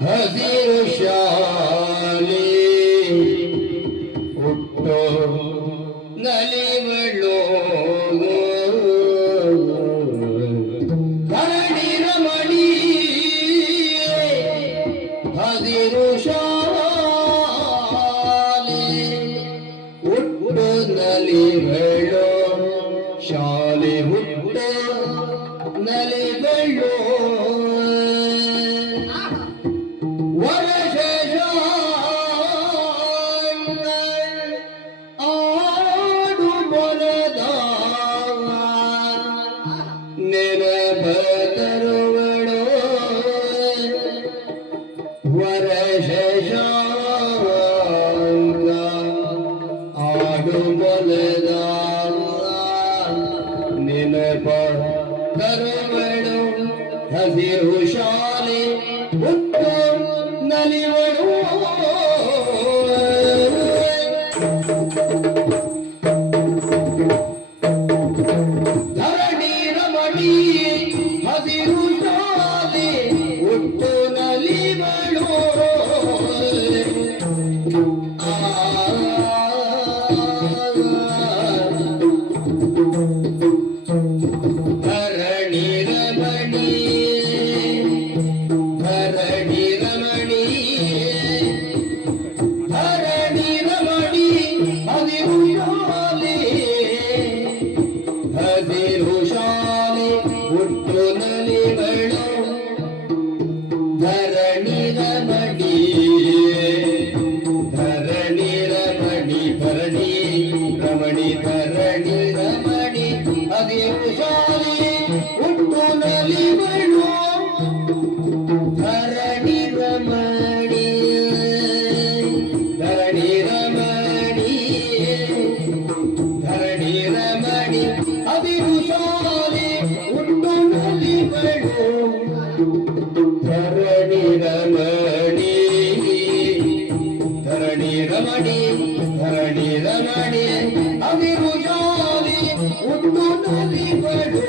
É Heavy. ಹಸಿರು ಶಾಲೆ ಉತ್ತಮ ನಲಿವಳು சாரி உட்கொணலி விழும் உத்தோ நதி படு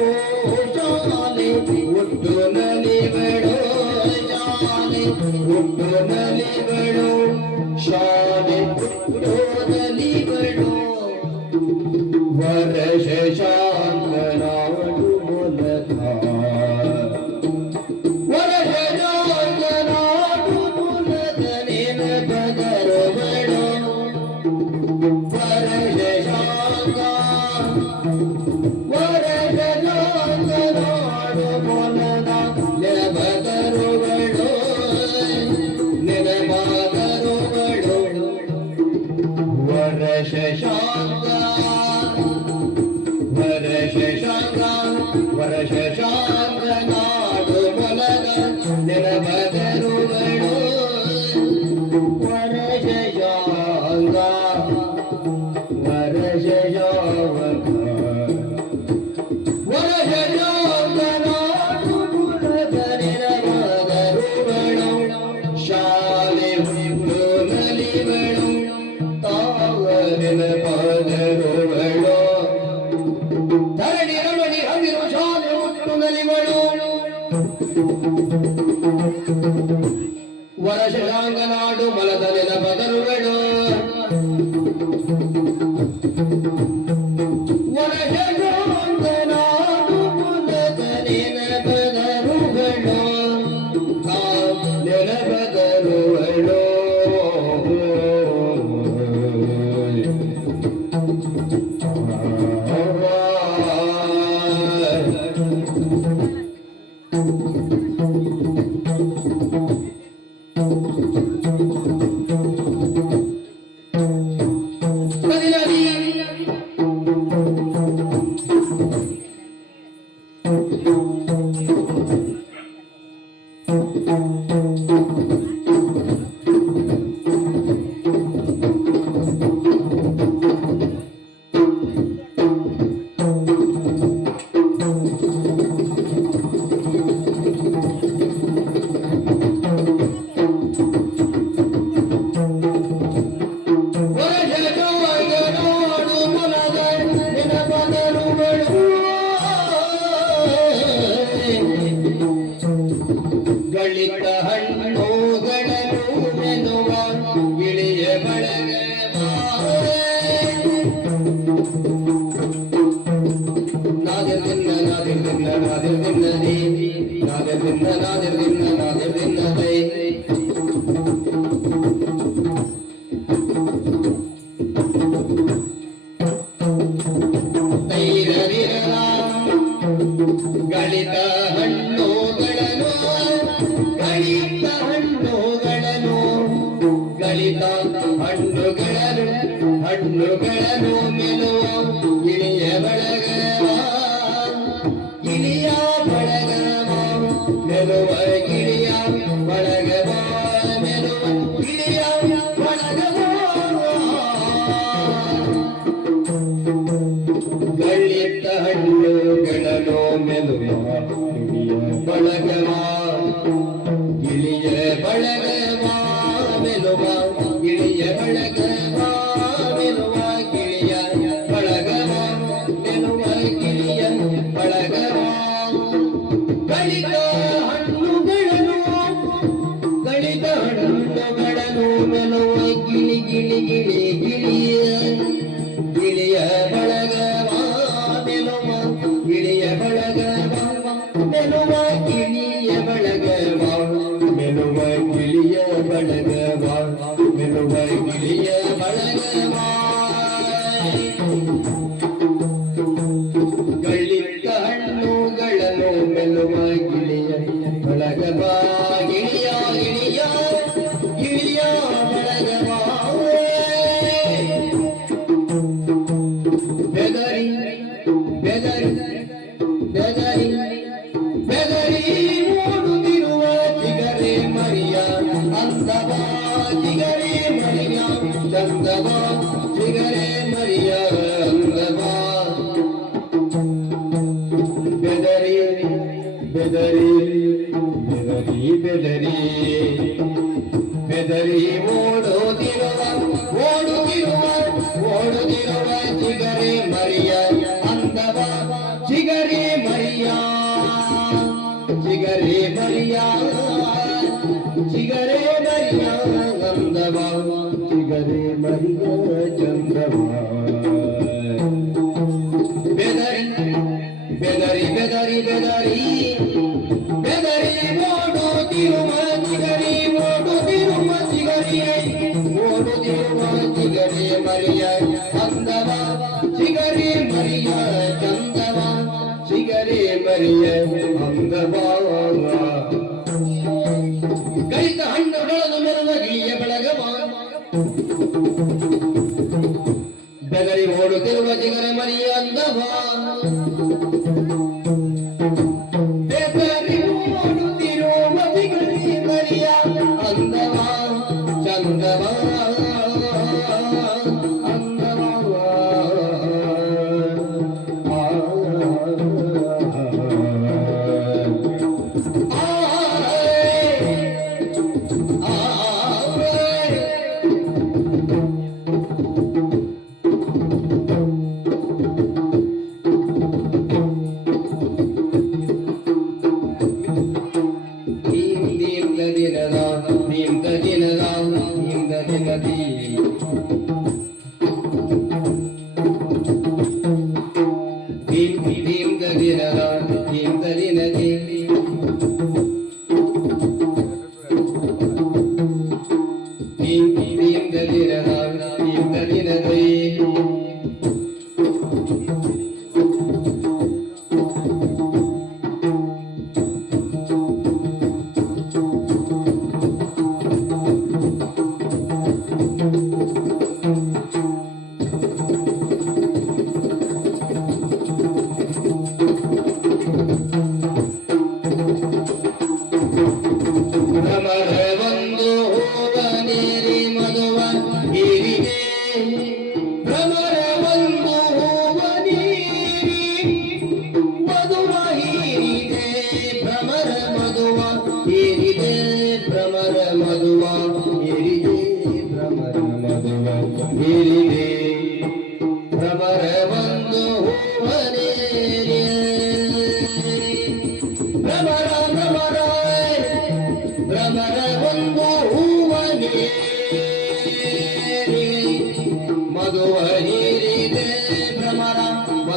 Thank.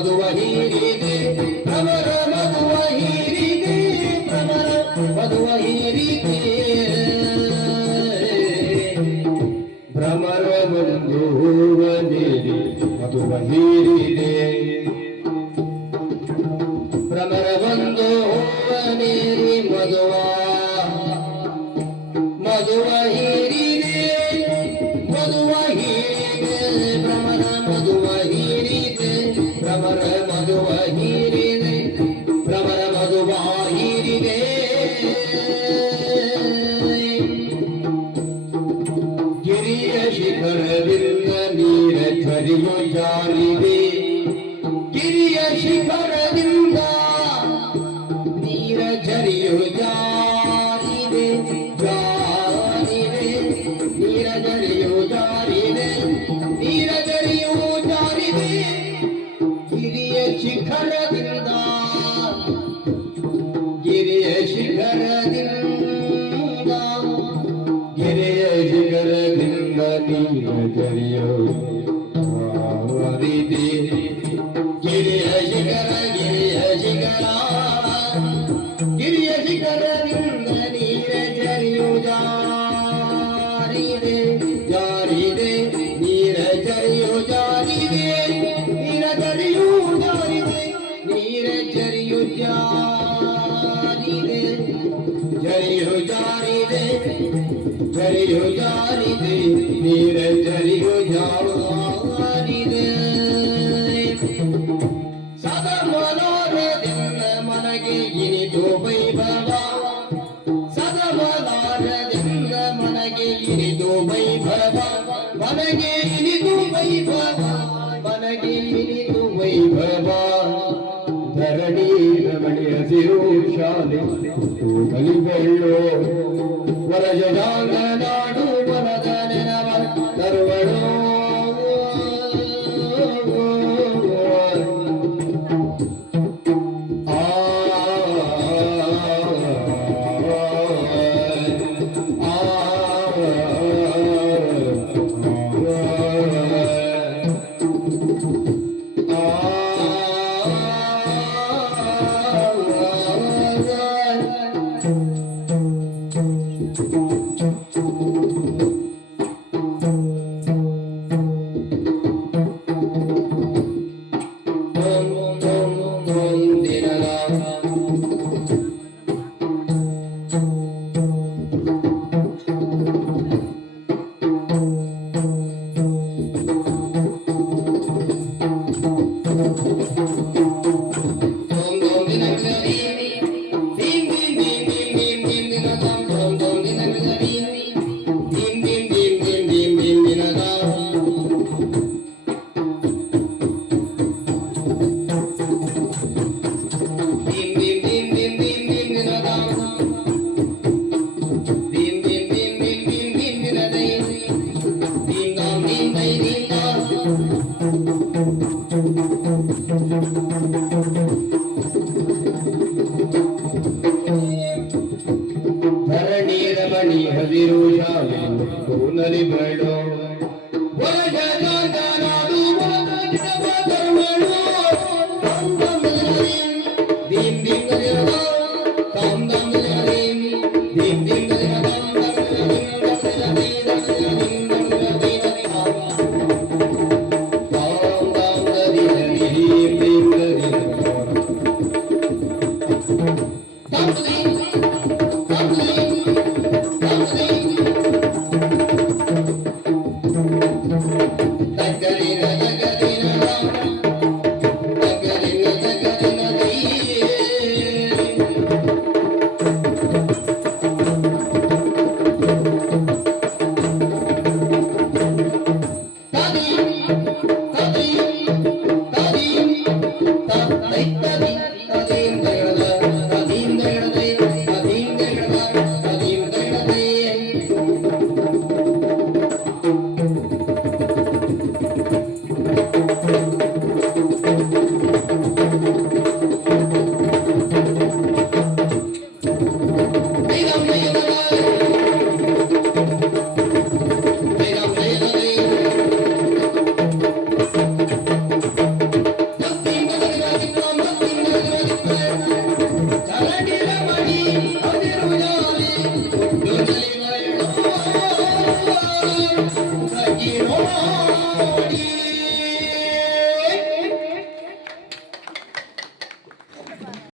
ಮಧುವ ಹೀರಿದೆ. ಪ್ರಮರ ಮಧುವ ಹೀರಿದೆ. ಪ್ರಮರ ಮಧುವ ಹೀರಿದೆ. ಜರಿಯು ಜಾರಿದೆ ಸದಾ ಮನಗೆ ಇನಿದು ವೈಭವ. ಸದಾ ಮನೋರದಿಂದ ಮನಗೆ ಇನಿದು ವೈಭವ. ಮನಗೆ ಇನಿದು ವೈಭವ, ಮನಗೆ ಇನಿದು ವೈಭವ. ಧರಣಿ ಶಾಲೆ ಬಲಿಬೆಳ್ಳೋ ವರಜಾಂಗ